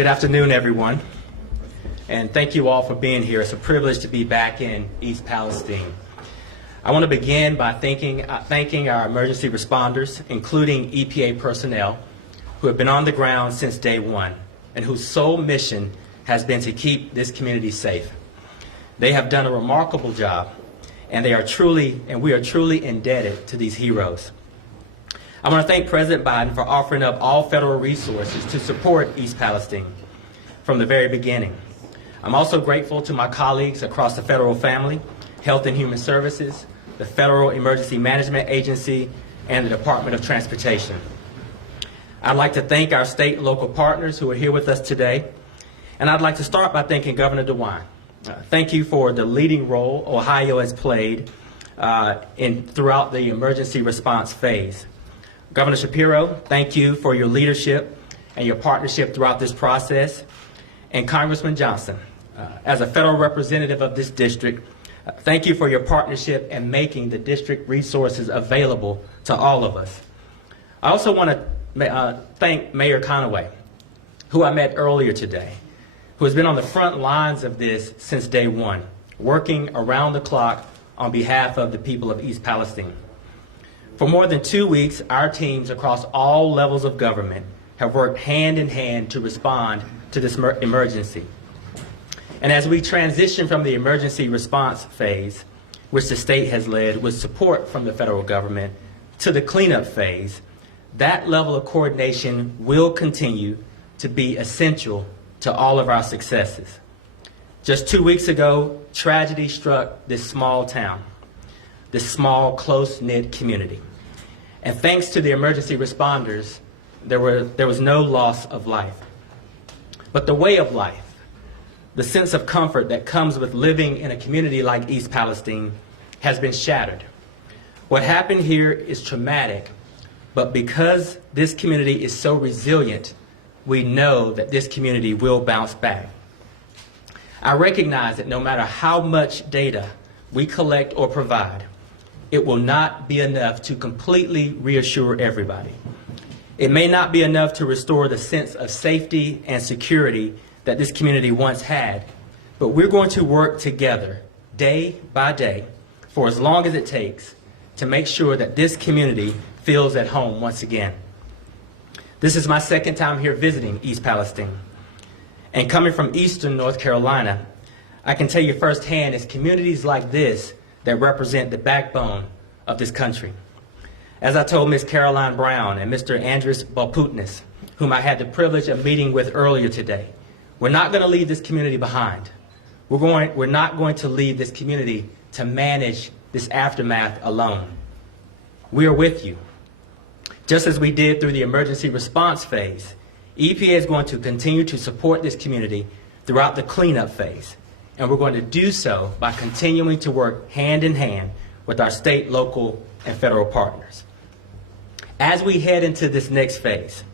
Good afternoon, everyone, and thank you all for being here. It's a privilege to be back in East Palestine. I want to begin by thanking our emergency responders, including EPA personnel, who have been on the ground since day one and whose sole mission has been to keep this community safe. They have done a remarkable job, and we are truly indebted to these heroes. I want to thank President Biden for offering up all federal resources to support East Palestine from the very beginning. I'm also grateful to my colleagues across the federal family, Health and Human Services, the Federal Emergency Management Agency, and the Department of Transportation. I'd like to thank our state and local partners who are here with us today, and I'd like to start by thanking Governor DeWine. Thank you for the leading role Ohio has played throughout the emergency response phase. Governor Shapiro, thank you for your leadership and your partnership throughout this process. And Congressman Johnson, as a federal representative of this district, thank you for your partnership in making the district resources available to all of us. I also want to thank Mayor Conaway, who I met earlier today, who has been on the front lines of this since day one, working around the clock on behalf of the people of East Palestine. For more than 2 weeks, our teams across all levels of government have worked hand in hand to respond to this emergency. And as we transition from the emergency response phase, which the state has led with support from the federal government, to the cleanup phase, that level of coordination will continue to be essential to all of our successes. Just 2 weeks ago, tragedy struck this small town, this small, close-knit community. And thanks to the emergency responders, there was no loss of life. But the way of life, the sense of comfort that comes with living in a community like East Palestine, has been shattered. What happened here is traumatic, but because this community is so resilient, we know that this community will bounce back. I recognize that no matter how much data we collect or provide, it will not be enough to completely reassure everybody. It may not be enough to restore the sense of safety and security that this community once had, but we're going to work together day by day for as long as it takes to make sure that this community feels at home once again. This is my second time here visiting East Palestine. And coming from Eastern North Carolina, I can tell you firsthand it's communities like this that represent the backbone of this country. As I told Ms. Caroline Brown and Mr. Andres Balputnis, whom I had the privilege of meeting with earlier today, we're not going to leave this community behind. We're not going to leave this community to manage this aftermath alone. We are with you. Just as we did through the emergency response phase, EPA is going to continue to support this community throughout the cleanup phase. And we're going to do so by continuing to work hand in hand with our state, local, and federal partners. As we head into this next phase,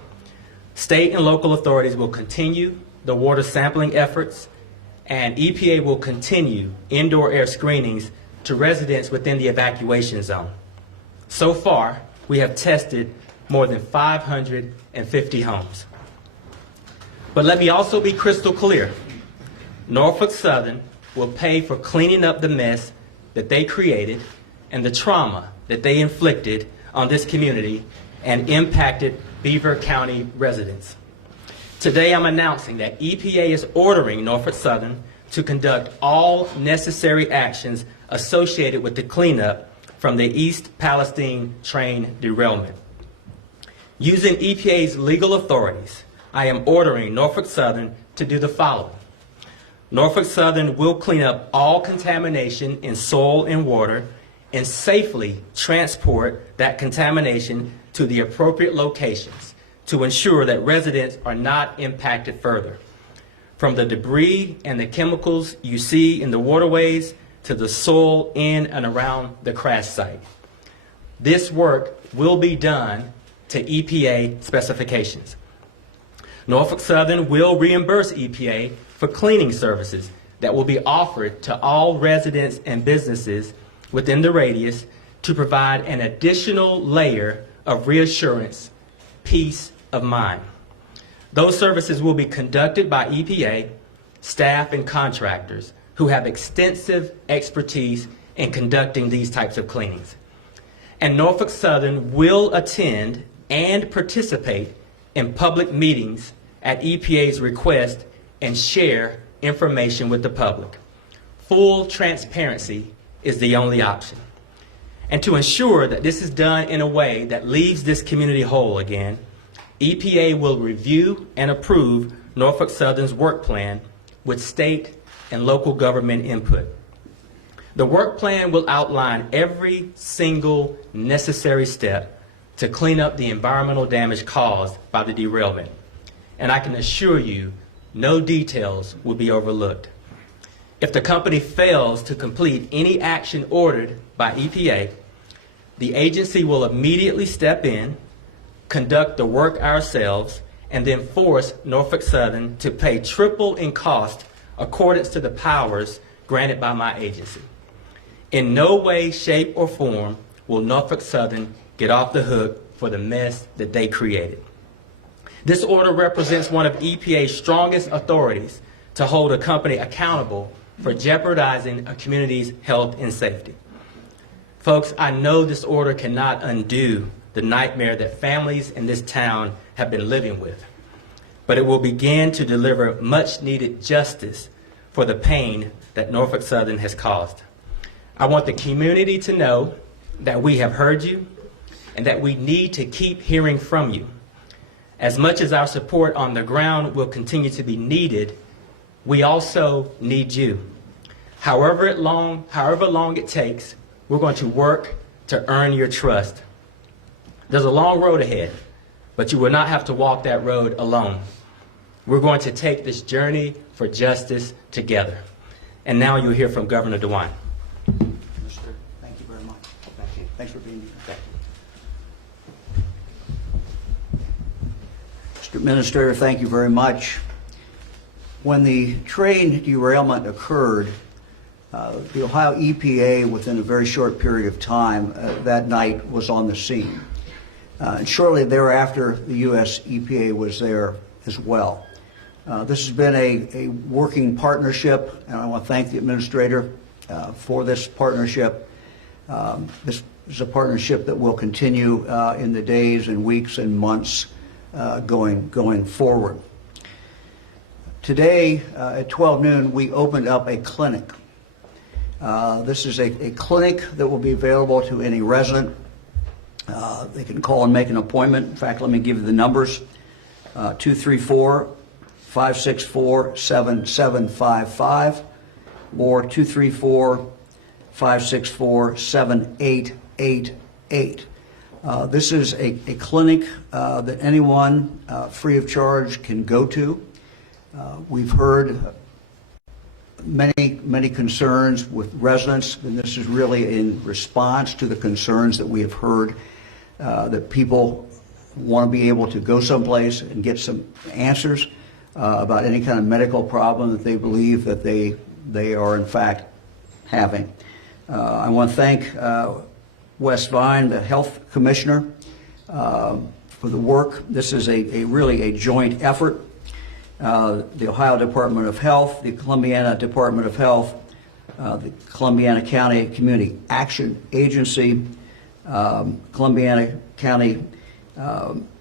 state and local authorities will continue the water sampling efforts, and EPA will continue indoor air screenings to residents within the evacuation zone. So far, we have tested more than 550 homes. But let me also be crystal clear. Norfolk Southern will pay for cleaning up the mess that they created and the trauma that they inflicted on this community and impacted Beaver County residents. Today I'm announcing that EPA is ordering Norfolk Southern to conduct all necessary actions associated with the cleanup from the East Palestine train derailment. Using EPA's legal authorities, I am ordering Norfolk Southern to do the following. Norfolk Southern will clean up all contamination in soil and water and safely transport that contamination to the appropriate locations to ensure that residents are not impacted further. From the debris and the chemicals you see in the waterways to the soil in and around the crash site. This work will be done to EPA specifications. Norfolk Southern will reimburse EPA for cleaning services that will be offered to all residents and businesses within the radius to provide an additional layer of reassurance, peace of mind. Those services will be conducted by EPA, staff, and contractors who have extensive expertise in conducting these types of cleanings. And Norfolk Southern will attend and participate in public meetings at EPA's request and share information with the public. Full transparency is the only option. And to ensure that this is done in a way that leaves this community whole again, EPA will review and approve Norfolk Southern's work plan with state and local government input. The work plan will outline every single necessary step to clean up the environmental damage caused by the derailment. And I can assure you, no details will be overlooked. If the company fails to complete any action ordered by EPA, the agency will immediately step in, conduct the work ourselves, and then force Norfolk Southern to pay triple in cost accordance to the powers granted by my agency. In no way, shape, or form will Norfolk Southern get off the hook for the mess that they created. This order represents one of EPA's strongest authorities to hold a company accountable for jeopardizing a community's health and safety. Folks, I know this order cannot undo the nightmare that families in this town have been living with, but it will begin to deliver much needed justice for the pain that Norfolk Southern has caused. I want the community to know that we have heard you and that we need to keep hearing from you. As much as our support on the ground will continue to be needed, we also need you. However long it takes, we're going to work to earn your trust. There's a long road ahead, but you will not have to walk that road alone. We're going to take this journey for justice together. And now you'll hear from Governor DeWine. Mr. Thank you very much. Thank you. Thanks for being here. Thank you. Mr. Administrator, thank you very much. When the train derailment occurred, the Ohio EPA, within a very short period of time that night, was on the scene. And shortly thereafter, the U.S. EPA was there as well. This has been a working partnership, and I want to thank the Administrator for this partnership. This is a partnership that will continue in the days and weeks and months going forward. Today at 12 noon, we opened up a clinic. This is a clinic that will be available to any resident. They can call and make an appointment. In fact, let me give you the numbers. 234-564-7755 or 234-564-7888. This is a clinic that anyone free of charge can go to. We've heard many concerns with residents, and this is really in response to the concerns that we have heard, that people want to be able to go someplace and get some answers about any kind of medical problem that they believe that they are in fact having. I want to thank Wes Vine, the Health Commissioner, for the work. This is really a joint effort. The Ohio Department of Health, the Columbiana Department of Health, the Columbiana County Community Action Agency, Columbiana County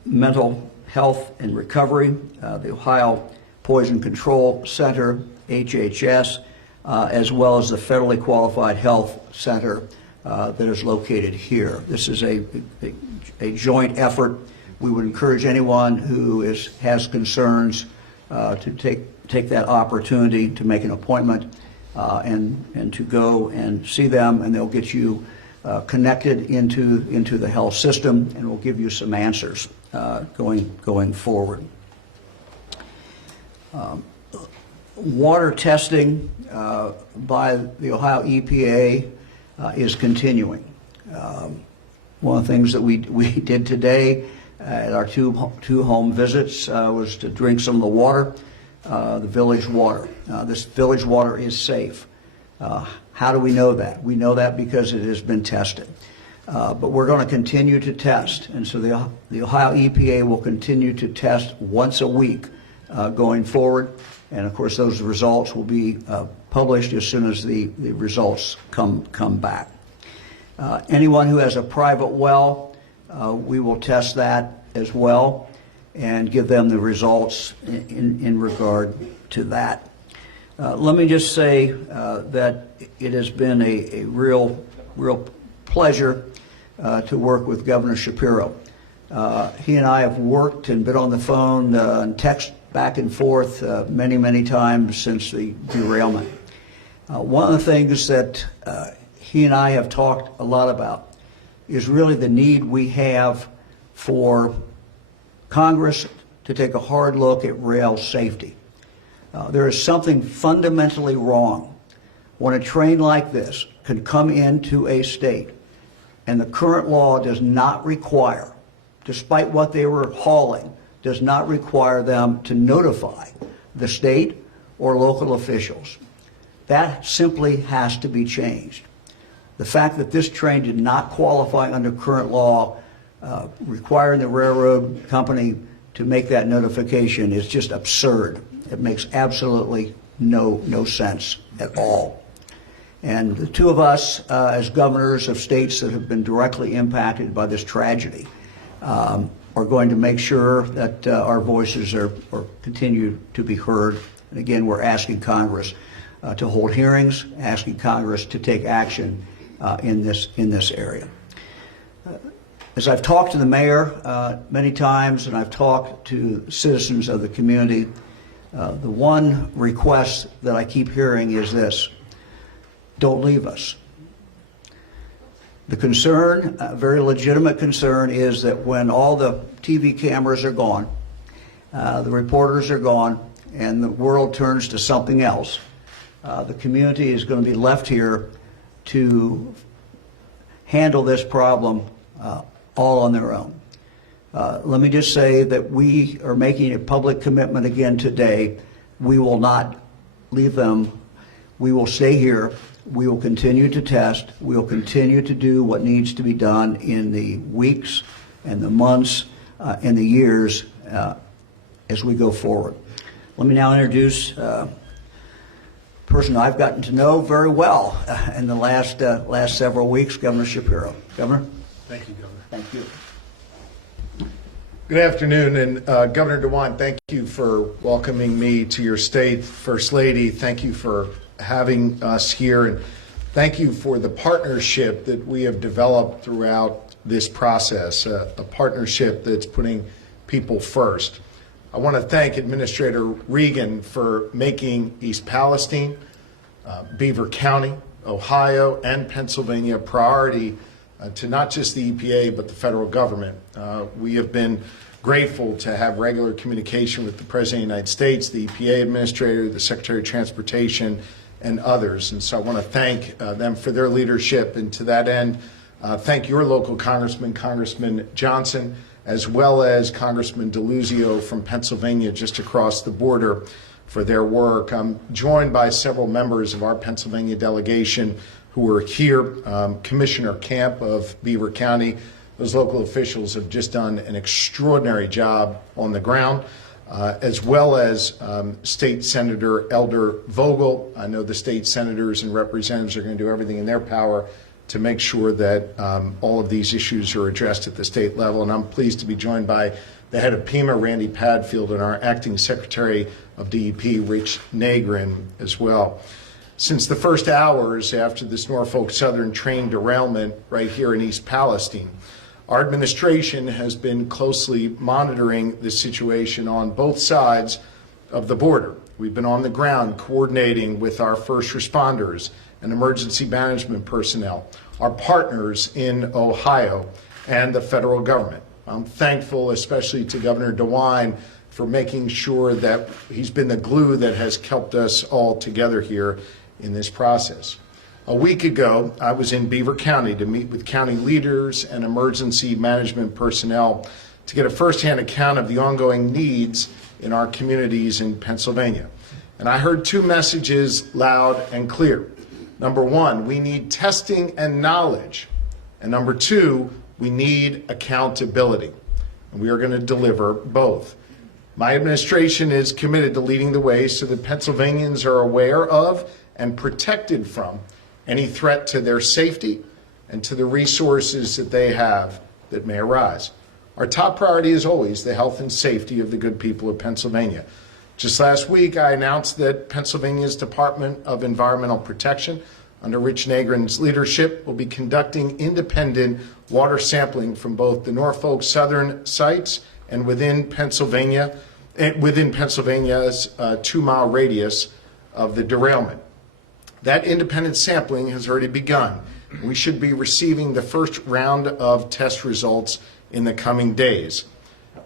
Mental Health and Recovery, the Ohio Poison Control Center, HHS, as well as the Federally Qualified Health Center that is located here. This is a joint effort. We would encourage anyone who has concerns to take that opportunity to make an appointment and to go and see them, and they'll get you connected into the health system, and will give you some answers going forward. Water testing by the Ohio EPA is continuing. One of the things that we did today at our two home visits was to drink some of the water, the village water. This village water is safe. How do we know that? We know that because it has been tested. But we're going to continue to test. And so the Ohio EPA will continue to test once a week going forward. And of course, those results will be published as soon as the results come back. Anyone who has a private well, we will test that as well and give them the results in regard to that. Let me just say that it has been a real pleasure to work with Governor Shapiro. He and I have worked and been on the phone and text back and forth many times since the derailment. One of the things that he and I have talked a lot about is really the need we have for Congress to take a hard look at rail safety. There is something fundamentally wrong when a train like this can come into a state and the current law does not require, despite what they were hauling, does not require them to notify the state or local officials. That simply has to be changed. The fact that this train did not qualify under current law requiring the railroad company to make that notification is just absurd. It makes absolutely no sense at all. And the two of us, as governors of states that have been directly impacted by this tragedy, are going to make sure that our voices are continue to be heard. And again, we're asking Congress to hold hearings, asking Congress to take action in this area. As I've talked to the mayor many times, and I've talked to citizens of the community, the one request that I keep hearing is this: don't leave us. The concern, a very legitimate concern, is that when all the TV cameras are gone, the reporters are gone, and the world turns to something else, the community is going to be left here to handle this problem all on their own. Let me just say that we are making a public commitment again today. We will not leave them. We will stay here. We will continue to test. We will continue to do what needs to be done in the weeks and the months and the years as we go forward. Let me now introduce a person I've gotten to know very well in the last several weeks, Governor Shapiro. Governor? Thank you, Governor. Thank you. Good afternoon, and Governor DeWine, thank you for welcoming me to your state. First Lady, thank you for having us here, and thank you for the partnership that we have developed throughout this process, a partnership that's putting people first. I want to thank Administrator Regan for making East Palestine, Beaver County, Ohio, and Pennsylvania a priority to not just the EPA, but the federal government. We have been grateful to have regular communication with the President of the United States, the EPA Administrator, the Secretary of Transportation, and others. And so I want to thank them for their leadership. And to that end, thank your local Congressman, Congressman Johnson, as well as Congressman DeLuzio from Pennsylvania just across the border for their work. I'm joined by several members of our Pennsylvania delegation who are here. Commissioner Camp of Beaver County. Those local officials have just done an extraordinary job on the ground, as well as State Senator Elder Vogel. I know the state senators and representatives are going to do everything in their power to make sure that all of these issues are addressed at the state level. And I'm pleased to be joined by the head of PEMA, Randy Padfield, and our acting Secretary of DEP, Rich Nagrin, as well. Since the first hours after this Norfolk Southern train derailment right here in East Palestine, our administration has been closely monitoring the situation on both sides of the border. We've been on the ground coordinating with our first responders and emergency management personnel, our partners in Ohio, and the federal government. I'm thankful especially to Governor DeWine for making sure that he's been the glue that has kept us all together here in this process. A week ago, I was in Beaver County to meet with county leaders and emergency management personnel to get a firsthand account of the ongoing needs in our communities in Pennsylvania. And I heard two messages loud and clear. Number one, we need testing and knowledge And number two, we need accountability. And we are going to deliver both. My administration is committed to leading the way so that Pennsylvanians are aware of and protected from any threat to their safety and to the resources that they have that may arise. Our top priority is always the health and safety of the good people of Pennsylvania. Just last week, I announced that Pennsylvania's Department of Environmental Protection, under Rich Nagrin's leadership, will be conducting independent water sampling from both the Norfolk Southern sites and within Pennsylvania's 2-mile radius of the derailment. That independent sampling has already begun. We should be receiving the first round of test results in the coming days.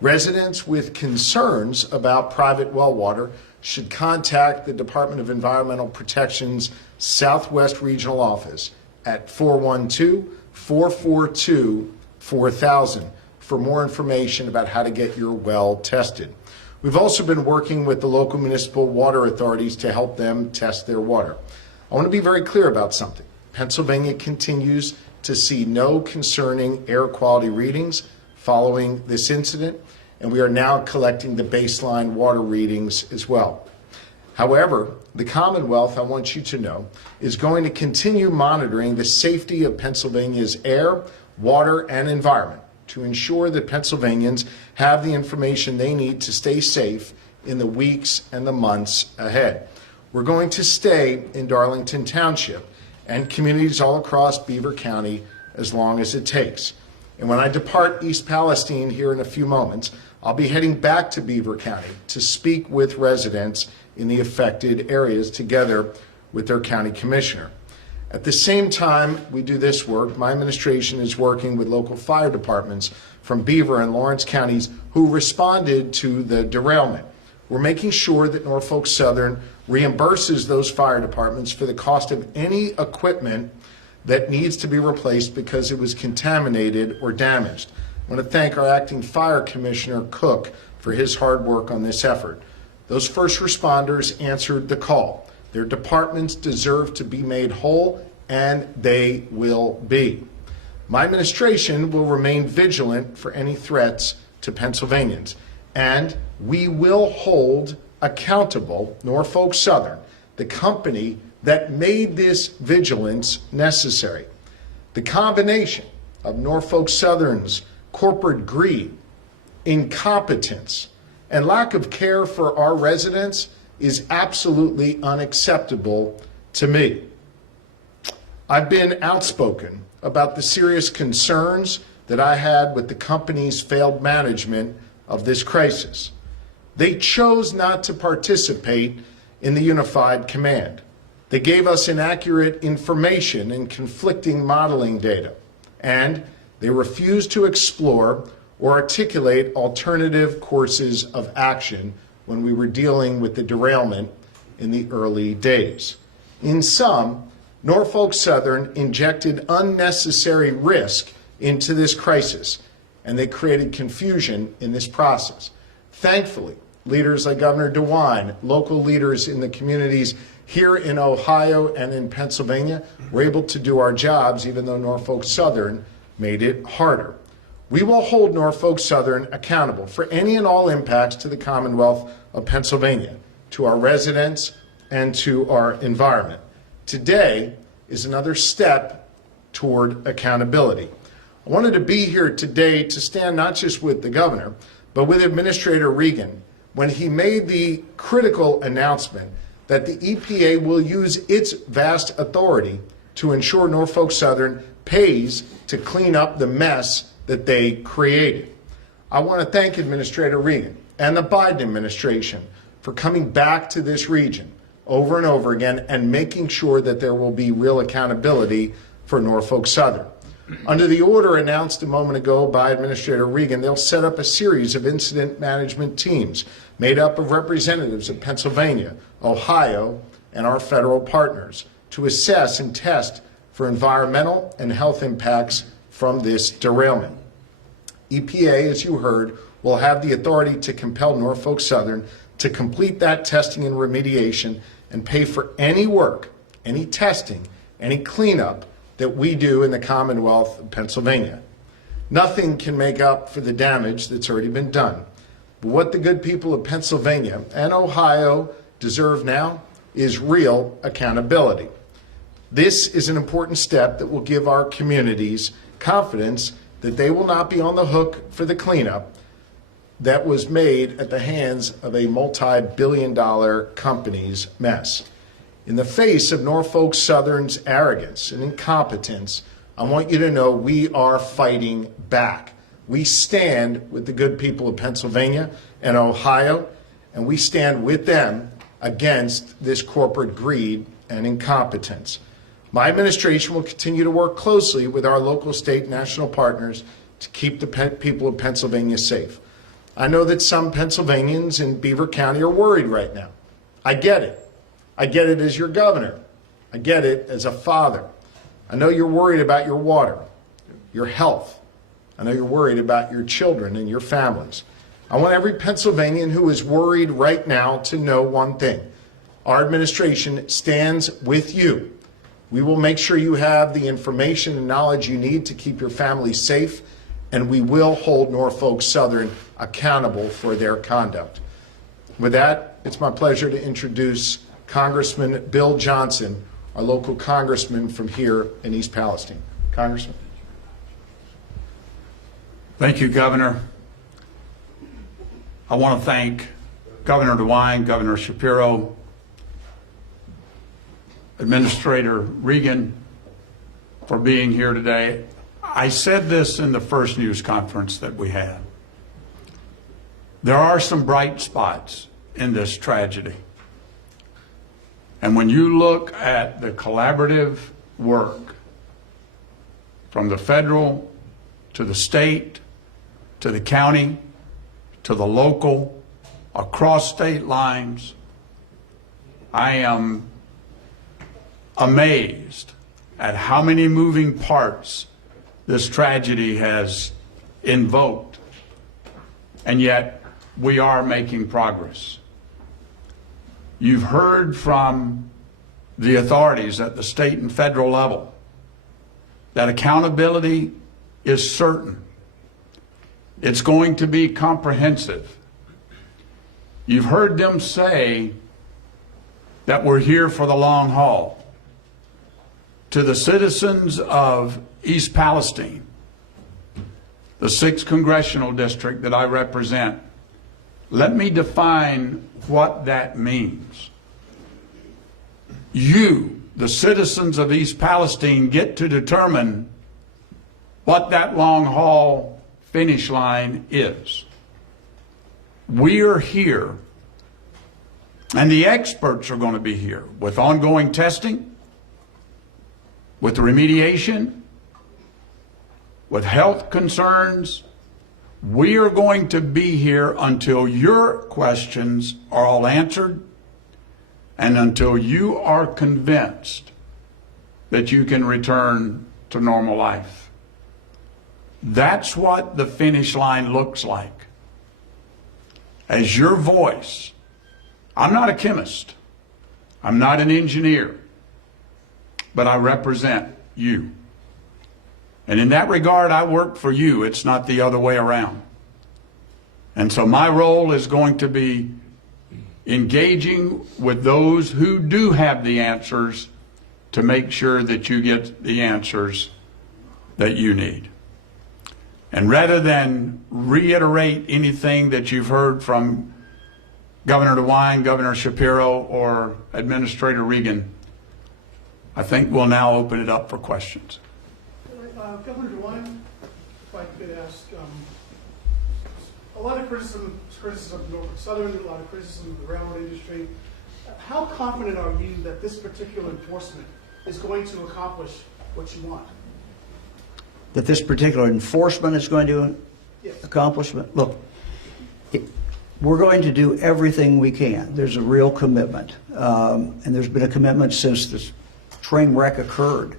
Residents with concerns about private well water should contact the Department of Environmental Protection's Southwest Regional Office at 412-442-4000 for more information about how to get your well tested. We've also been working with the local municipal water authorities to help them test their water. I want to be very clear about something. Pennsylvania continues to see no concerning air quality readings following this incident, and we are now collecting the baseline water readings as well. However, the Commonwealth, I want you to know, is going to continue monitoring the safety of Pennsylvania's air, water, and environment to ensure that Pennsylvanians have the information they need to stay safe in the weeks and the months ahead. We're going to stay in Darlington Township and communities all across Beaver County as long as it takes. And when I depart East Palestine here in a few moments, I'll be heading back to Beaver County to speak with residents in the affected areas together with their county commissioner. At the same time we do this work, my administration is working with local fire departments from Beaver and Lawrence counties who responded to the derailment. We're making sure that Norfolk Southern reimburses those fire departments for the cost of any equipment that needs to be replaced because it was contaminated or damaged. I want to thank our acting fire commissioner, Cook, for his hard work on this effort. Those first responders answered the call. Their departments deserve to be made whole, and they will be. My administration will remain vigilant for any threats to Pennsylvanians, and we will hold accountable Norfolk Southern, the company that made this vigilance necessary. The combination of Norfolk Southern's corporate greed, incompetence, and lack of care for our residents is absolutely unacceptable to me. I've been outspoken about the serious concerns that I had with the company's failed management of this crisis. They chose not to participate in the unified command. They gave us inaccurate information and conflicting modeling data, and they refused to explore or articulate alternative courses of action when we were dealing with the derailment in the early days. In sum, Norfolk Southern injected unnecessary risk into this crisis, and they created confusion in this process. Thankfully, leaders like Governor DeWine, local leaders in the communities here in Ohio and in Pennsylvania were able to do our jobs, even though Norfolk Southern made it harder. We will hold Norfolk Southern accountable for any and all impacts to the Commonwealth of Pennsylvania, to our residents, and to our environment. Today is another step toward accountability. I wanted to be here today to stand not just with the governor, but with Administrator Regan when he made the critical announcement that the EPA will use its vast authority to ensure Norfolk Southern pays to clean up the mess that they created. I want to thank Administrator Regan and the Biden administration for coming back to this region over and over again and making sure that there will be real accountability for Norfolk Southern. Under the order announced a moment ago by Administrator Regan, they'll set up a series of incident management teams made up of representatives of Pennsylvania, Ohio, and our federal partners to assess and test for environmental and health impacts from this derailment. EPA, as you heard, will have the authority to compel Norfolk Southern to complete that testing and remediation and pay for any work, any testing, any cleanup, that we do in the Commonwealth of Pennsylvania. Nothing can make up for the damage that's already been done. But what the good people of Pennsylvania and Ohio deserve now is real accountability. This is an important step that will give our communities confidence that they will not be on the hook for the cleanup that was made at the hands of a multi-billion-dollar company's mess. In the face of Norfolk Southern's arrogance and incompetence, I want you to know we are fighting back. We stand with the good people of Pennsylvania and Ohio, and we stand with them against this corporate greed and incompetence. My administration will continue to work closely with our local, state, and national partners to keep the people of Pennsylvania safe. I know that some Pennsylvanians in Beaver County are worried right now. I get it. I get it as your governor. I get it as a father. I know you're worried about your water, your health. I know you're worried about your children and your families. I want every Pennsylvanian who is worried right now to know one thing. Our administration stands with you. We will make sure you have the information and knowledge you need to keep your family safe, and we will hold Norfolk Southern accountable for their conduct. With that, it's my pleasure to introduce Congressman Bill Johnson, our local congressman from here in East Palestine. Congressman. Thank you, Governor. I want to thank Governor DeWine, Governor Shapiro, Administrator Regan for being here today. I said this in the first news conference that we had. There are some bright spots in this tragedy. And when you look at the collaborative work from the federal to the state to the county to the local, across state lines, I am amazed at how many moving parts this tragedy has invoked, and yet we are making progress. You've heard from the authorities at the state and federal level that accountability is certain. It's going to be comprehensive. You've heard them say that we're here for the long haul. To the citizens of East Palestine, the 6th Congressional District that I represent, let me define what that means. You, the citizens of East Palestine, get to determine what that long haul finish line is. We are here, and the experts are going to be here with ongoing testing, with remediation, with health concerns. We are going to be here until your questions are all answered and until you are convinced that you can return to normal life. That's what the finish line looks like. As your voice, I'm not a chemist, I'm not an engineer, but I represent you. And in that regard, I work for you. It's not the other way around. And so my role is going to be engaging with those who do have the answers to make sure that you get the answers that you need. And rather than reiterate anything that you've heard from Governor DeWine, Governor Shapiro, or Administrator Regan, I think we'll now open it up for questions. Governor DeWine, if I could ask, a lot of criticism of Norfolk Southern, a lot of criticism of the railroad industry. How confident are you that this particular enforcement is going to accomplish what you want? That this particular enforcement is going to Yes. accomplish? Look, we're going to do everything we can. There's a real commitment, and there's been a commitment since this train wreck occurred.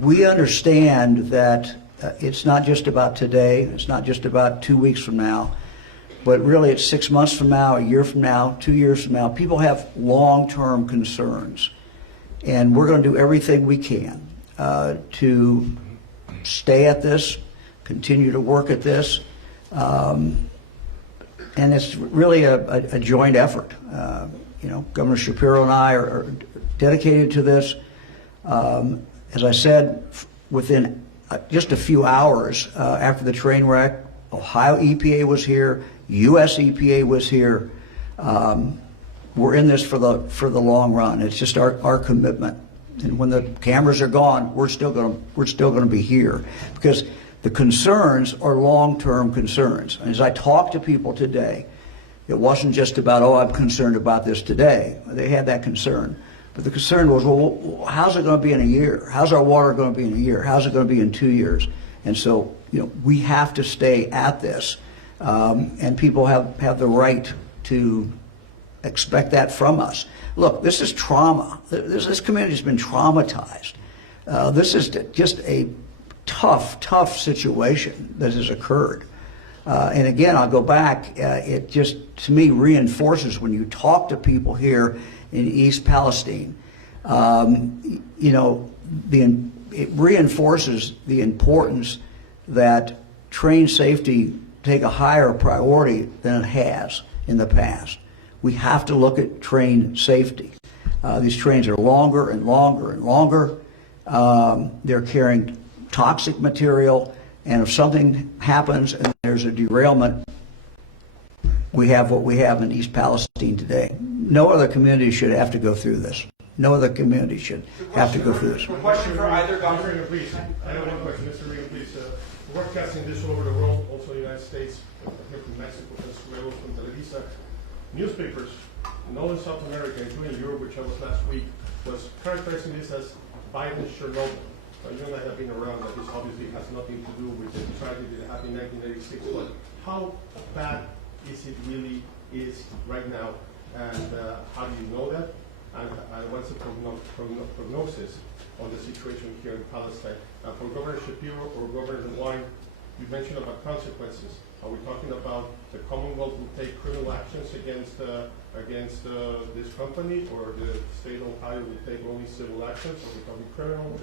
We understand that it's not just about today, it's not just about 2 weeks from now, but really it's 6 months from now, a year from now, 2 years from now. People have long-term concerns. And we're going to do everything we can to stay at this, continue to work at this. And it's really a joint effort. You know, Governor Shapiro and I are dedicated to this. As I said, within just a few hours after the train wreck, Ohio EPA was here, U.S. EPA was here. We're in this for the long run. It's just our commitment. And when the cameras are gone, we're still going to be here, because the concerns are long-term concerns. And as I talk to people today, it wasn't just about, oh, I'm concerned about this today. They had that concern. But the concern was, well, how's it going to be in a year? How's our water going to be in a year? How's it going to be in 2 years? And so, you know, we have to stay at this. And people have the right to expect that from us. Look, this is trauma. This community has been traumatized. This is just a tough situation that has occurred. And again, I'll go back, it just, to me, reinforces when you talk to people here in East Palestine, you know, it reinforces the importance that train safety take a higher priority than it has in the past. We have to look at train safety. These trains are longer and longer and longer. They're carrying toxic material, and if something happens and there's a derailment, we have what we have in East Palestine today. No other community should have to go through this. No other community should have to go through this. Question for either governor. Mr. Reagan, please. I have one question. Mr. Reagan, please. We're broadcasting this all over the world, also the United States, here from Mexico, Venezuela, from Televisa. Newspapers in all in South America, including Europe, which I was last week, was characterizing this as Biden's Chernobyl. You and I have been around that. This obviously has nothing to do with the tragedy that happened in 1986. But how bad is it really right now, and how do you know that? And what's the prognosis on the situation here in Palestine? For Governor Shapiro or Governor DeWine, you mentioned about consequences. Are we talking about the Commonwealth will take criminal actions against this company, or the state of Ohio will take only civil actions? Are we talking criminal?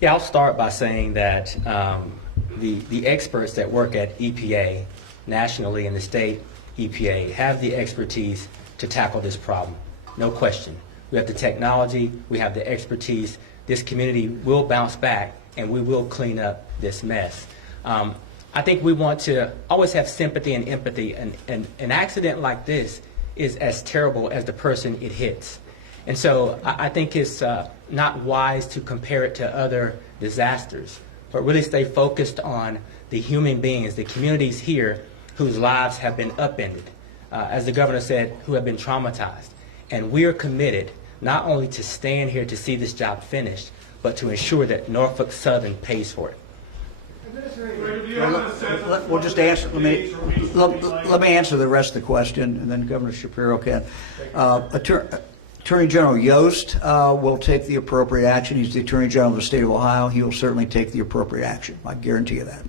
Yeah, I'll start by saying that the experts that work at EPA nationally and the state EPA have the expertise to tackle this problem. No question. We have the technology, we have the expertise. This community will bounce back, and we will clean up this mess. I think we want to always have sympathy and empathy. And an accident like this is as terrible as the person it hits. And so I think it's not wise to compare it to other disasters, but really stay focused on the human beings, the communities here whose lives have been upended, as the governor said, who have been traumatized. And we are committed not only to stand here to see this job finished, but to ensure that Norfolk Southern pays for it. We'll just answer. Let me answer the rest of the question, and then Governor Shapiro can. Attorney General Yost will take the appropriate action. He's the Attorney General of the state of Ohio. He will certainly take the appropriate action. I guarantee you that.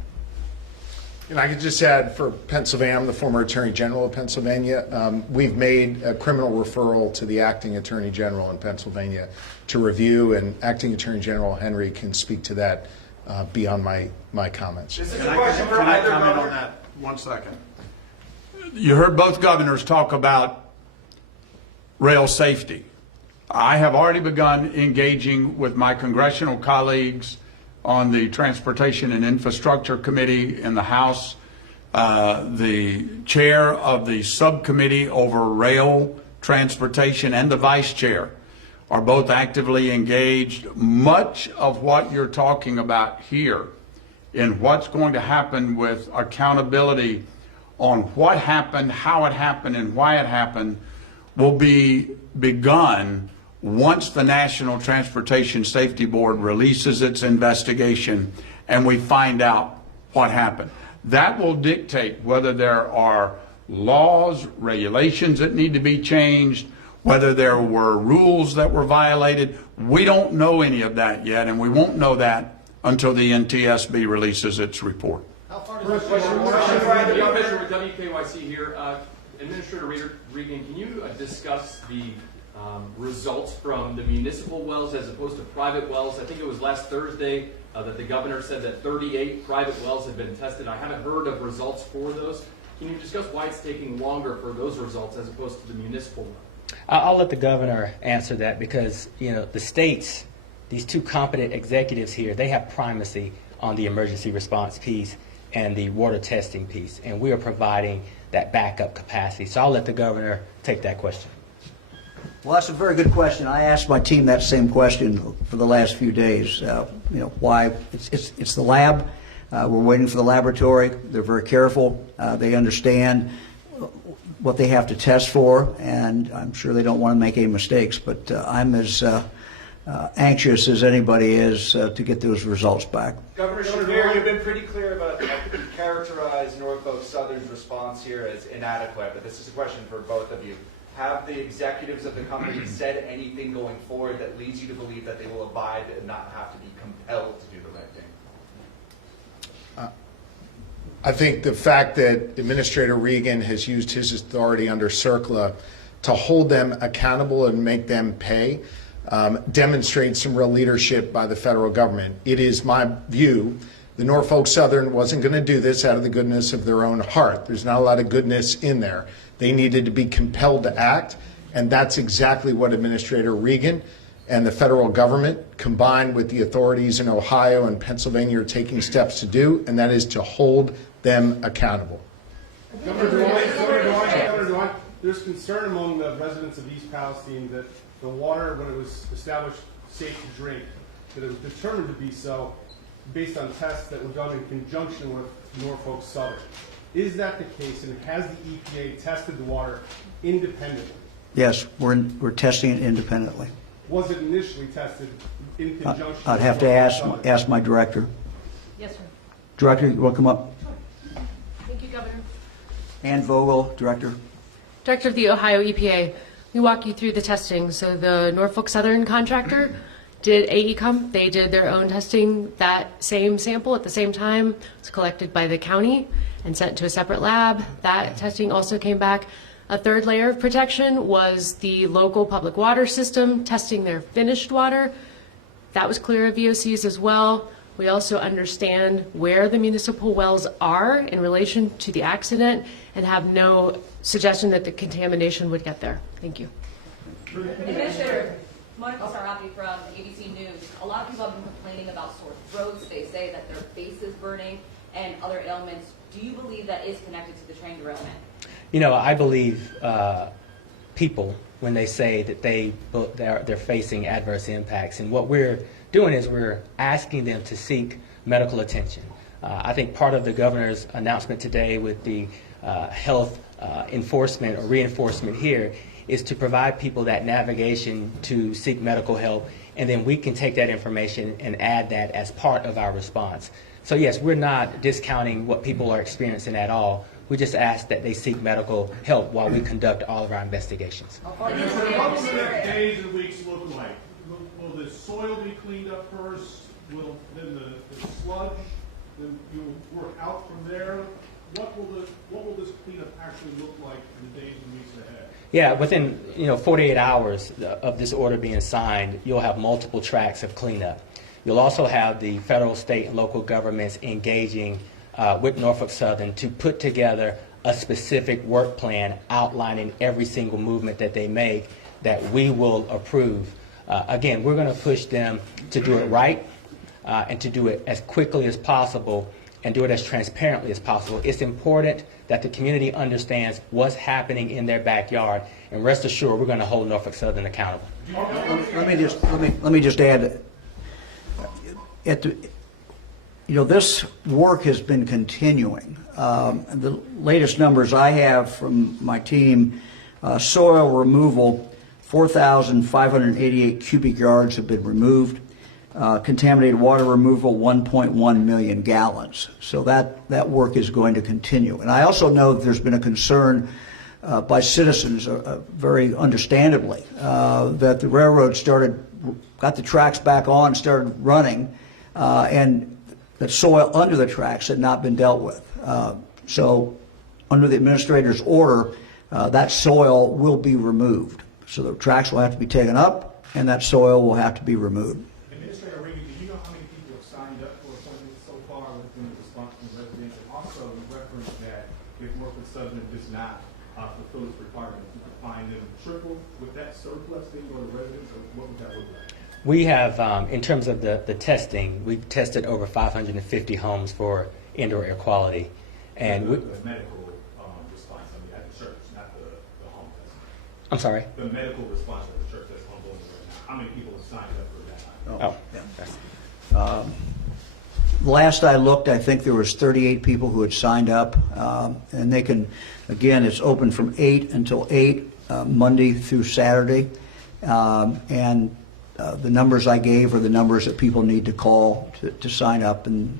And I could just add, for Pennsylvania, I'm the former Attorney General of Pennsylvania. We've made a criminal referral to the Acting Attorney General in Pennsylvania to review, and Acting Attorney General Henry can speak to that beyond my comments. This is a question for either comment governor. on that? 1 second. You heard both governors talk about rail safety. I have already begun engaging with my congressional colleagues on the Transportation and Infrastructure Committee in the House. The chair of the subcommittee over rail transportation and the vice chair are both actively engaged. Much of what you're talking about here in what's going to happen with accountability on what happened, how it happened, and why it happened will be begun once the National Transportation Safety Board releases its investigation and we find out what happened. That will dictate whether there are laws, regulations that need to be changed, whether there were rules that were violated. We don't know any of that yet, and we won't know that until the NTSB releases its report. Question for either governor. With WKYC here. Administrator Regan, can you discuss the results from the municipal wells as opposed to private wells. I think it was last Thursday that the governor said that 38 private wells have been tested. I haven't heard of results for those. Can you discuss why it's taking longer for those results as opposed to the municipal one? I'll let the governor answer that because, the states, these two competent executives here, they have primacy on the emergency response piece and the water testing piece, and we are providing that backup capacity. So I'll let the governor take that question. Well, that's a very good question. I asked my team that same question for the last few days. Why? It's the lab. We're waiting for the laboratory. They're very careful. They understand what they have to test for, and I'm sure they don't want to make any mistakes. But I'm as anxious as anybody is to get those results back. Governor Shapiro, you've been pretty clear about you characterize Norfolk Southern's response here as inadequate, but this is a question for both of you. Have the executives of the company said anything going forward that leads you to believe that they will abide and not have to be compelled to do the right thing? I think the fact that Administrator Regan has used his authority under CERCLA to hold them accountable and make them pay demonstrates some real leadership by the federal government. It is my view the Norfolk Southern wasn't going to do this out of the goodness of their own heart. There's not a lot of goodness in there. They needed to be compelled to act, and that's exactly what Administrator Regan and the federal government, combined with the authorities in Ohio and Pennsylvania, are taking steps to do, and that is to hold them accountable. Governor DeWine, there's concern among the residents of East Palestine that the water, when it was established safe to drink, that it was determined to be so based on tests that were done in conjunction with Norfolk Southern. Is that the case, and has the EPA tested the water independently? Yes, we're testing it independently. Was it initially tested in conjunction? I'd have to ask my director. Yes, sir. Director, you want to come up? Thank you, Governor. Ann Vogel, Director. Director of the Ohio EPA, we walk you through the testing. So the Norfolk Southern contractor did AECOM. They did their own testing. That same sample at the same time was collected by the county and sent to a separate lab. That testing also came back. A third layer of protection was the local public water system testing their finished water. That was clear of VOCs as well. We also understand where the municipal wells are in relation to the accident and have no suggestion that the contamination would get there. Thank you. Administrator, Monica Sarapi from ABC News. A lot of people have been complaining about sore throats. They say that their face is burning and other ailments. Do you believe that is connected to the train derailment? I believe people when they say that they're facing adverse impacts. And what we're doing is we're asking them to seek medical attention. I think part of the governor's announcement today with the health enforcement or reinforcement here is to provide people that navigation to seek medical help, and then we can take that information and add that as part of our response. So yes, we're not discounting what people are experiencing at all. We just ask that they seek medical help while we conduct all of our investigations. What will the next days and weeks look like? Will the soil be cleaned up first? Will then the sludge? Then you work out from there. What will this cleanup actually look like in the days and weeks ahead? Yeah, within 48 hours of this order being signed, you'll have multiple tracks of cleanup. You'll also have the federal, state, and local governments engaging with Norfolk Southern to put together a specific work plan outlining every single movement that they make that we will approve. Again, we're going to push them to do it right and to do it as quickly as possible and do it as transparently as possible. It's important that the community understands what's happening in their backyard, and rest assured we're going to hold Norfolk Southern accountable. Let me just add, this work has been continuing. The latest numbers I have from my team, soil removal, 4,588 cubic yards have been removed. Contaminated water removal, 1.1 million gallons. So that work is going to continue. And I also know that there's been a concern by citizens, very understandably, that the railroad got the tracks back on, started running, and that soil under the tracks had not been dealt with. So under the administrator's order, that soil will be removed. So the tracks will have to be taken up, and that soil will have to be removed. Administrator Regan, do you know how many people have signed up for appointments so far within the response from residents? And also, you referenced that if Norfolk Southern does not fulfill its requirements, you could find them triple. Would that surplus then go to residents, or what would that look like? We have, in terms of the testing, we've tested over 550 homes for indoor air quality. And The medical response, I mean, at the church, not the home testing. I'm sorry? The medical response at the church that's ongoing right now. How many people have signed up for that? Oh, Yeah. Last I looked, I think there was 38 people who had signed up, and they can, again, it's open from 8 until 8, Monday through Saturday, and the numbers I gave are the numbers that people need to call to sign up, and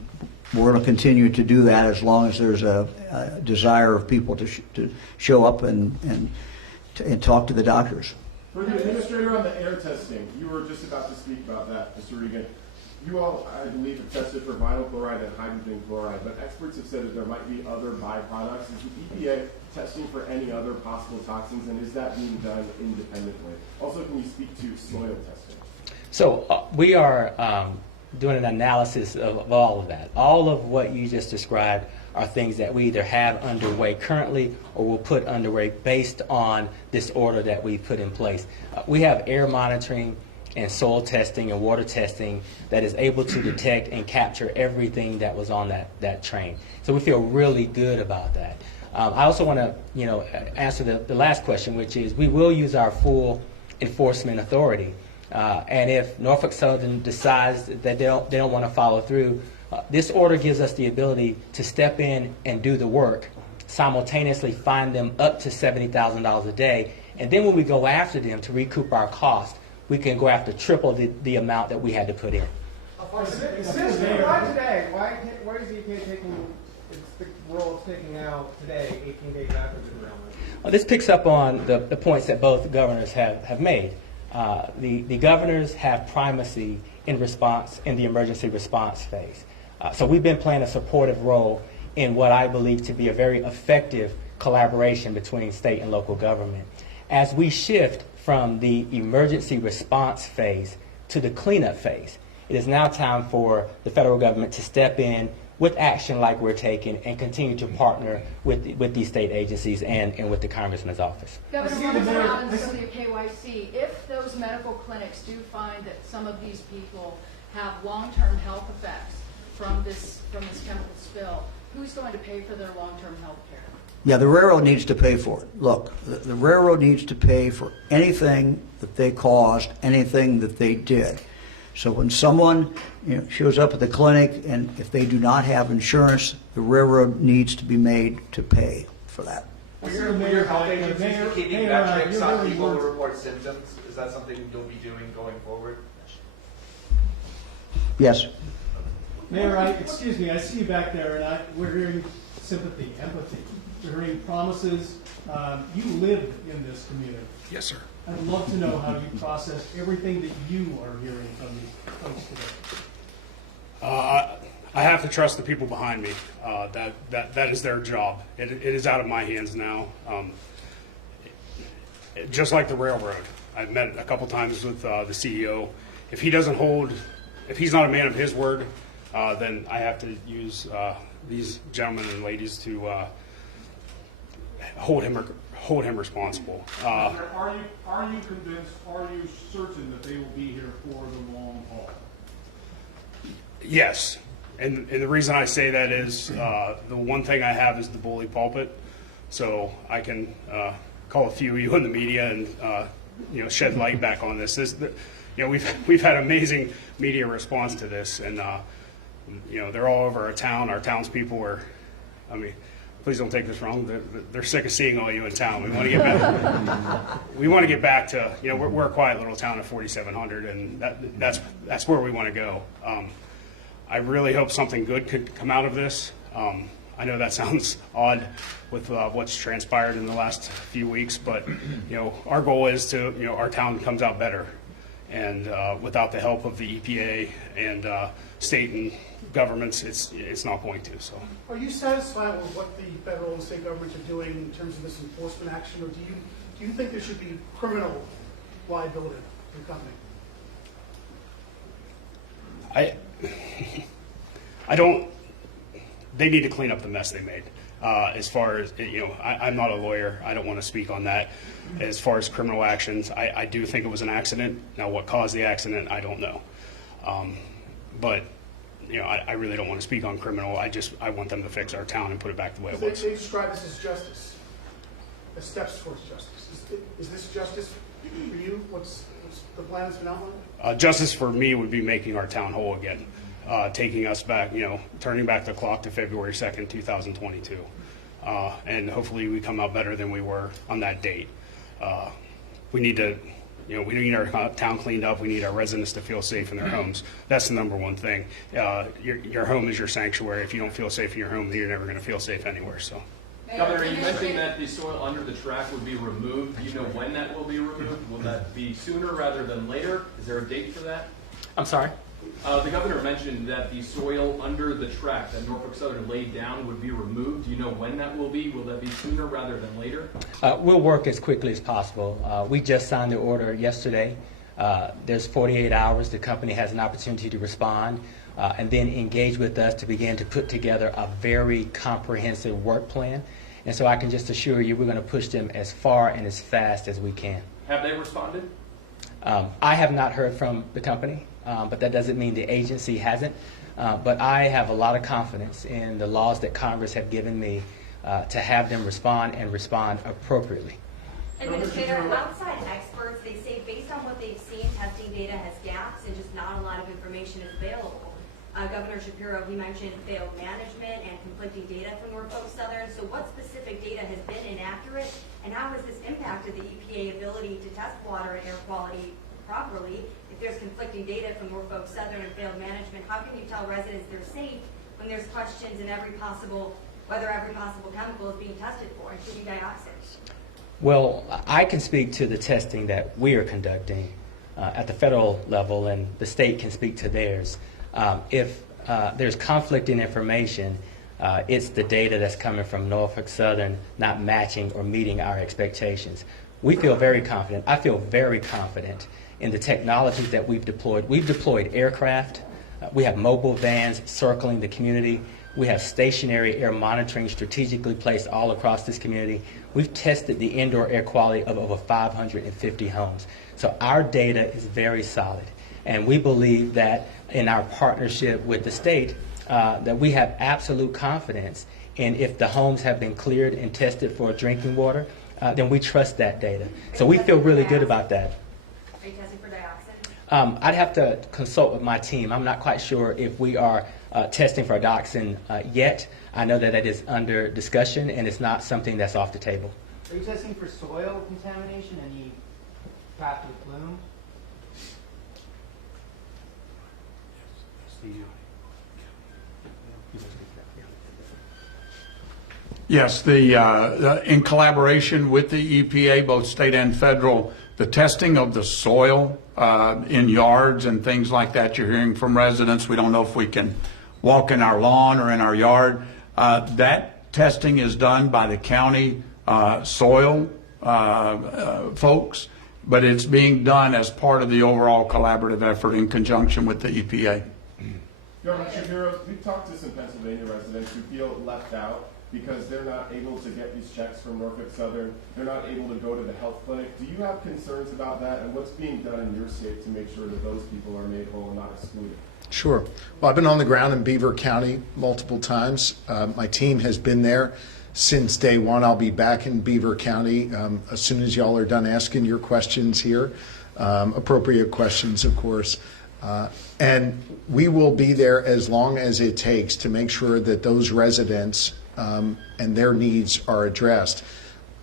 we're going to continue to do that as long as there's a desire of people to show up and talk to the doctors. For the administrator on the air testing, you were just about to speak about that, Mr. Regan. You all, I believe, have tested for vinyl chloride and hydrogen chloride, but experts have said that there might be other byproducts. Is the EPA testing for any other possible toxins, and is that being done independently? Also, can you speak to soil testing? So we are doing an analysis of all of that. All of what you just described are things that we either have underway currently or will put underway based on this order that we put in place. We have air monitoring and soil testing and water testing that is able to detect and capture everything that was on that train. So we feel really good about that. I also want to, answer the last question, which is we will use our full enforcement authority. And if Norfolk Southern decides that they don't want to follow through, this order gives us the ability to step in and do the work, simultaneously fine them up to $70,000 a day, and then when we go after them to recoup our cost, we can go after triple the amount that we had to put in. Sister, why today? Why is the EPA taking the role it's taking now today, 18 days after the derailment? Well, this picks up on the points that both governors have made. The governors have primacy in the emergency response phase. So we've been playing a supportive role in what I believe to be a very effective collaboration between state and local government. As we shift from the emergency response phase to the cleanup phase, it is now time for the federal government to step in with action like we're taking and continue to partner with these state agencies and with the Congressman's office. Governor, what happens from the KYC if those medical clinics do find that some of these people have long-term health effects from this chemical spill? Who's going to pay for their long-term health care? Yeah, the railroad needs to pay for it. Look, the railroad needs to pay for anything that they caused, anything that they did. So when someone shows up at the clinic and if they do not have insurance, the railroad needs to be made to pay for that. Will your health agencies be keeping metrics on people who report symptoms? Is that something you'll be doing going forward? Yes. Mayor, excuse me, I see you back there, and we're hearing sympathy, empathy. We're hearing promises. You live in this community. Yes, sir. I'd love to know how you process everything that you are hearing from these folks today. I have to trust the people behind me. That is their job. It is out of my hands now. Just like the railroad, I've met a couple times with the CEO. If he's not a man of his word, then I have to use these gentlemen and ladies to hold him responsible. Are you convinced, are you certain that they will be here for the long haul? Yes, and the reason I say that is the one thing I have is the bully pulpit, so I can call a few of you in the media and shed light back on this. We've had amazing media response to this, and they're all over our town. Our townspeople are, please don't take this wrong. They're sick of seeing all you in town. We want to get back. We want to get back to we're a quiet little town of 4,700, and that's where we want to go. I really hope something good could come out of this. I know that sounds odd with what's transpired in the last few weeks, but our goal is to our town comes out better, and without the help of the EPA and state and governments, it's not going to. So, are you satisfied with what the federal and state governments are doing in terms of this enforcement action, or do do you think there should be criminal liability for the company? I don't. They need to clean up the mess they made. As far as, I'm not a lawyer. I don't want to speak on that. As far as criminal actions, I do think it was an accident. Now, what caused the accident, I don't know. But I really don't want to speak on criminal. I want them to fix our town and put it back the way it was. They describe this as justice, as steps towards justice. Is this justice for you? What's the plan that's been outlined? Justice for me would be making our town whole again, taking us back, turning back the clock to February 2nd, 2022. And hopefully we come out better than we were on that date. We need to, we need our town cleaned up. We need our residents to feel safe in their homes. That's the number one thing. Your home is your sanctuary. If you don't feel safe in your home, then you're never going to feel safe anywhere. So. Governor, you mentioned that the soil under the track would be removed. Do you know when that will be removed? Will that be sooner rather than later? Is there a date for that? I'm sorry? The governor mentioned that the soil under the track that Norfolk Southern laid down would be removed. Do you know when that will be? Will that be sooner rather than later? We'll work as quickly as possible. We just signed the order yesterday. There's 48 hours. The company has an opportunity to respond and then engage with us to begin to put together a very comprehensive work plan. And so I can just assure you we're going to push them as far and as fast as we can. Have they responded? I have not heard from the company, but that doesn't mean the agency hasn't. But I have a lot of confidence in the laws that Congress have given me to have them respond and respond appropriately. Administrator, outside experts, they say based on what they've seen, testing data has gaps and just not a lot of information is available. Governor Shapiro, he mentioned failed management and conflicting data from Norfolk Southern. So what specific data has been inaccurate, and how has this impacted the EPA ability to test water and air quality properly? If there's conflicting data from Norfolk Southern and failed management, how can you tell residents they're safe when there's questions in whether every possible chemical is being tested for, including dioxin? Well, I can speak to the testing that we are conducting at the federal level, and the state can speak to theirs. If there's conflict in information, it's the data that's coming from Norfolk Southern not matching or meeting our expectations. We feel very confident. I feel very confident in the technologies that we've deployed. We've deployed aircraft. We have mobile vans circling the community. We have stationary air monitoring strategically placed all across this community. We've tested the indoor air quality of over 550 homes. So our data is very solid. And we believe that in our partnership with the state, that we have absolute confidence in if the homes have been cleared and tested for drinking water, then we trust that data. So we feel really good about that. Are you testing for dioxin? I'd have to consult with my team. I'm not quite sure if we are testing for dioxin yet. I know that that is under discussion, and it's not something that's off the table. Are you testing for soil contamination, any path of plume? Yes, in collaboration with the EPA, both state and federal, the testing of the soil in yards and things like that, you're hearing from residents, we don't know if we can walk in our lawn or in our yard. That testing is done by the county soil folks, but it's being done as part of the overall collaborative effort in conjunction with the EPA. Governor Shapiro, we've talked to some Pennsylvania residents who feel left out because they're not able to get these checks from Norfolk Southern. They're not able to go to the health clinic. Do you have concerns about that, and what's being done in your state to make sure that those people are made whole and not excluded? Sure. Well, I've been on the ground in Beaver County multiple times. My team has been there since day one. I'll be back in Beaver County as soon as y'all are done asking your questions here, appropriate questions, of course. And we will be there as long as it takes to make sure that those residents and their needs are addressed.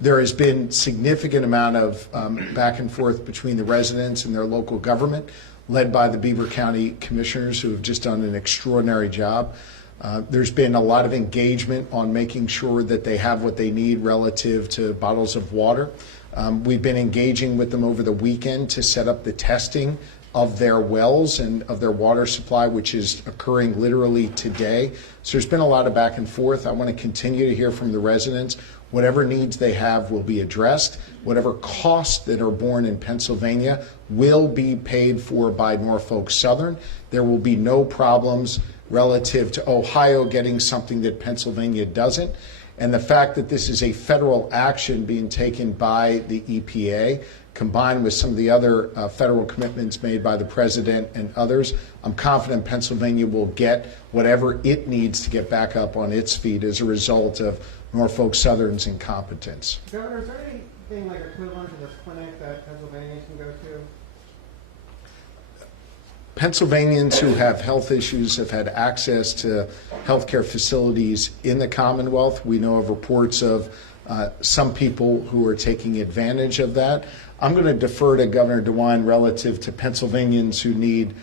There has been significant amount of back and forth between the residents and their local government, led by the Beaver County commissioners who have just done an extraordinary job. There's been a lot of engagement on making sure that they have what they need relative to bottles of water. We've been engaging with them over the weekend to set up the testing of their wells and of their water supply, which is occurring literally today. So there's been a lot of back and forth. I want to continue to hear from the residents. Whatever needs they have will be addressed. Whatever costs that are borne in Pennsylvania will be paid for by Norfolk Southern. There will be no problems relative to Ohio getting something that Pennsylvania doesn't. And the fact that this is a federal action being taken by the EPA, combined with some of the other federal commitments made by the president and others, I'm confident Pennsylvania will get whatever it needs to get back up on its feet as a result of Norfolk Southern's incompetence. Governor, is there anything like equivalent to this clinic that Pennsylvanians can go to? Pennsylvanians who have health issues have had access to healthcare facilities in the Commonwealth. We know of reports of some people who are taking advantage of that. I'm going to defer to Governor DeWine relative to Pennsylvanians who need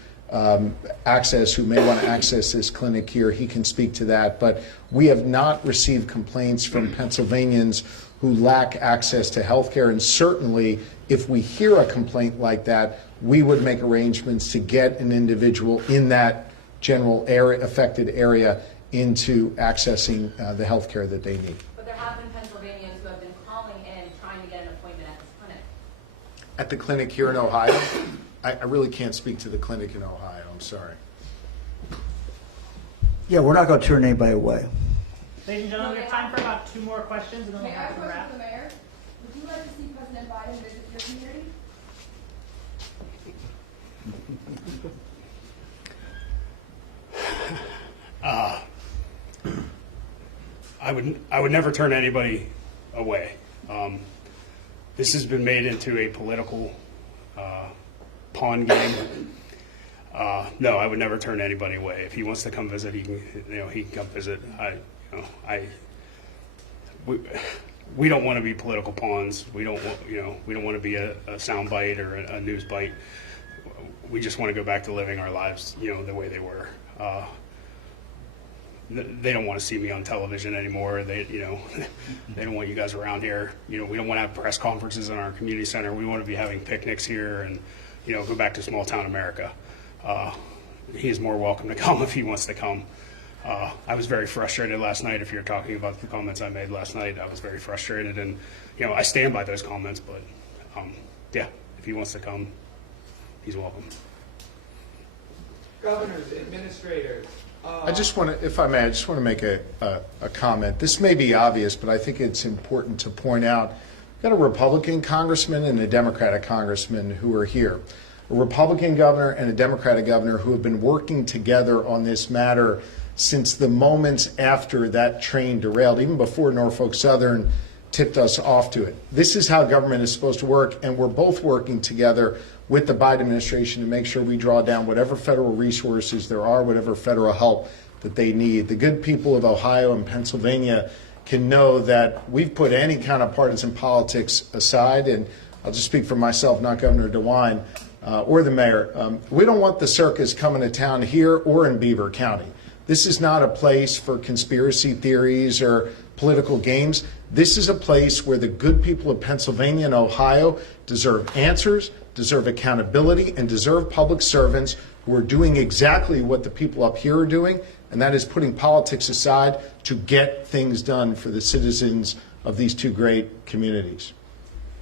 access, who may want to access this clinic here. He can speak to that. But we have not received complaints from Pennsylvanians who lack access to health care. And certainly, if we hear a complaint like that, we would make arrangements to get an individual in that general area, affected area into accessing the health care that they need. But there have been Pennsylvanians who have been calling in trying to get an appointment at this clinic. At the clinic here in Ohio, I really can't speak to the clinic in Ohio. I'm sorry. Yeah, we're not going to turn anybody away. Ladies and gentlemen, we have time for about 2 more questions, and then we'll Okay, I have have to a question wrap. for the mayor. Would you like to see President Biden visit your community? I would never turn anybody away. This has been made into a political pawn game. No, I would never turn anybody away. If he wants to come visit, he can come visit. We don't want to be political pawns. We don't want to be a sound bite or a news bite. We just want to go back to living our lives, the way they were. They don't want to see me on television anymore. They don't want you guys around here. We don't want to have press conferences in our community center. We want to be having picnics here and, go back to small town America. He's more welcome to come if he wants to come. I was very frustrated last night. If you're talking about the comments I made last night, I was very frustrated, and I stand by those comments. But yeah, if he wants to come, he's welcome. Governors, administrators. I just want to, if I may, I just want to make a comment. This may be obvious, but I think it's important to point out. We've got a Republican congressman and a Democratic congressman who are here. A Republican governor and a Democratic governor who have been working together on this matter since the moments after that train derailed, even before Norfolk Southern tipped us off to it. This is how government is supposed to work, and we're both working together with the Biden administration to make sure we draw down whatever federal resources there are, whatever federal help that they need. The good people of Ohio and Pennsylvania can know that we've put any kind of partisan politics aside, and I'll just speak for myself, not Governor DeWine or the mayor. We don't want the circus coming to town here or in Beaver County. This is not a place for conspiracy theories or political games. This is a place where the good people of Pennsylvania and Ohio deserve answers, deserve accountability, and deserve public servants who are doing exactly what the people up here are doing, and that is putting politics aside to get things done for the citizens of these two great communities.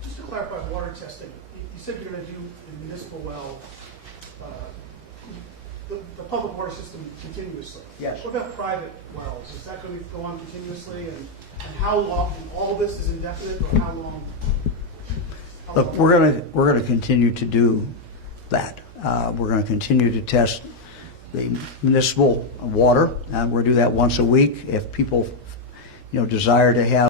Just to clarify water testing, you said you're going to do the municipal well, the public water system continuously. Yes. What about private wells? Is that going to go on continuously? And how long? All this is indefinite, or how long? Look, we're going to continue to do that. We're going to continue to test the municipal water, and we'll do that once a week. If people, desire to have